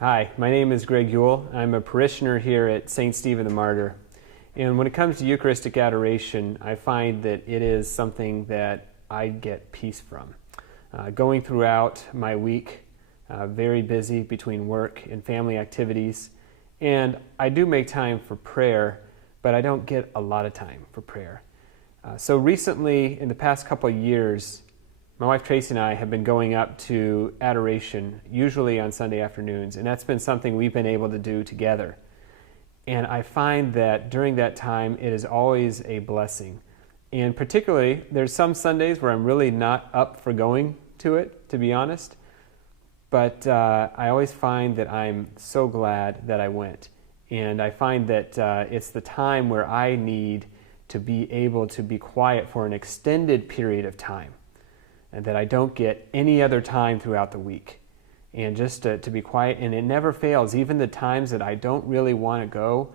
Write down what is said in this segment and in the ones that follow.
Hi, my name is Greg Yule. I'm a parishioner here at St. Stephen the Martyr. And when it comes to Eucharistic adoration, I find that it is something that I get peace from. Going throughout my week, very busy between work and family activities, and I do make time for prayer, but I don't get a lot of time for prayer. So recently, in the past couple of years, my wife Tracy and I have been going up to adoration, usually on Sunday afternoons, and that's been something we've been able to do together. And I find that during that time, it is always a blessing. And particularly, there's some Sundays where I'm really not up for going to it, to be honest. But I always find that I'm so glad that I went. And I find that it's the time where I need to be able to be quiet for an extended period of time, and that I don't get any other time throughout the week. And just to be quiet, and it never fails. Even the times that I don't really want to go,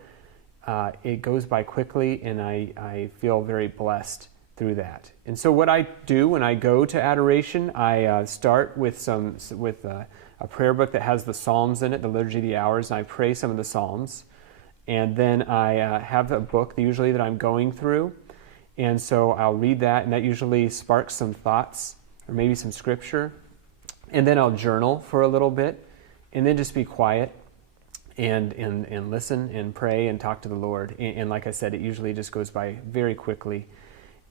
it goes by quickly, and I feel very blessed through that. And so what I do when I go to adoration, I start with a prayer book that has the Psalms in it, the Liturgy of the Hours, and I pray some of the Psalms. And then I have a book usually that I'm going through, and so I'll read that, and that usually sparks some thoughts or maybe some scripture. And then I'll journal for a little bit, and then just be quiet and listen and pray and talk to the Lord. And like I said, it usually just goes by very quickly.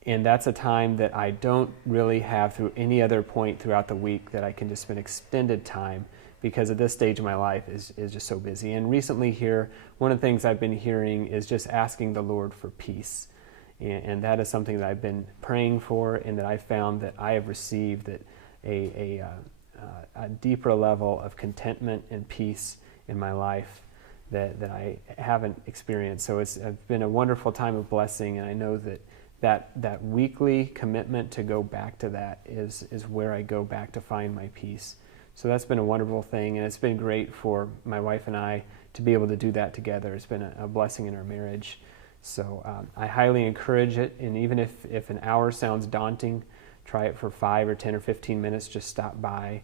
And that's a time that I don't really have through any other point throughout the week that I can just spend extended time, because at this stage of my life is just so busy. And recently here, one of the things I've been hearing is just asking the Lord for peace. And that is something that I've been praying for, and that I found that I have received that a deeper level of contentment and peace in my life that I haven't experienced. So it's been a wonderful time of blessing, and I know that weekly commitment to go back to that is where I go back to find my peace. So that's been a wonderful thing, and it's been great for my wife and I to be able to do that together. It's been a blessing in our marriage. So I highly encourage it, and even if an hour sounds daunting, try it for 5 or 10 or 15 minutes. Just stop by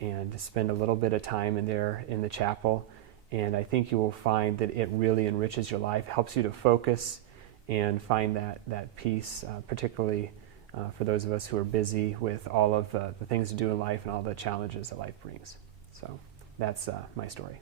and spend a little bit of time in there in the chapel, and I think you will find that it really enriches your life, helps you to focus and find that peace, particularly for those of us who are busy with all of the things to do in life and all the challenges that life brings. So that's my story.